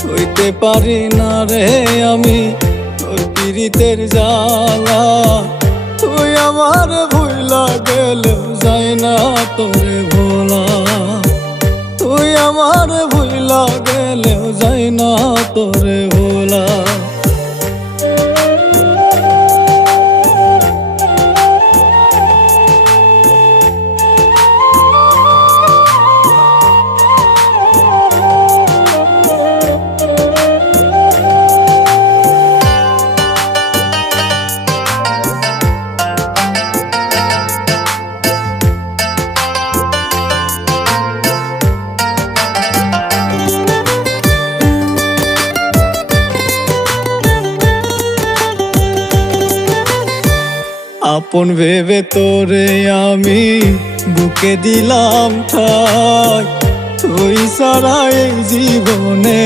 সইতে পারি না রে আমি তোর পীড়িতের জ্বালা। তুই আমার ভুইলা গেলেও যায় না তোরে ভোলা। তুই আমার ভুইলা গেলেও যায় না তোরে ভোলা। আপন ভেবে তোরে আমি বুকে দিলাম ঠাই। তুই ছাড়া এই জীবনে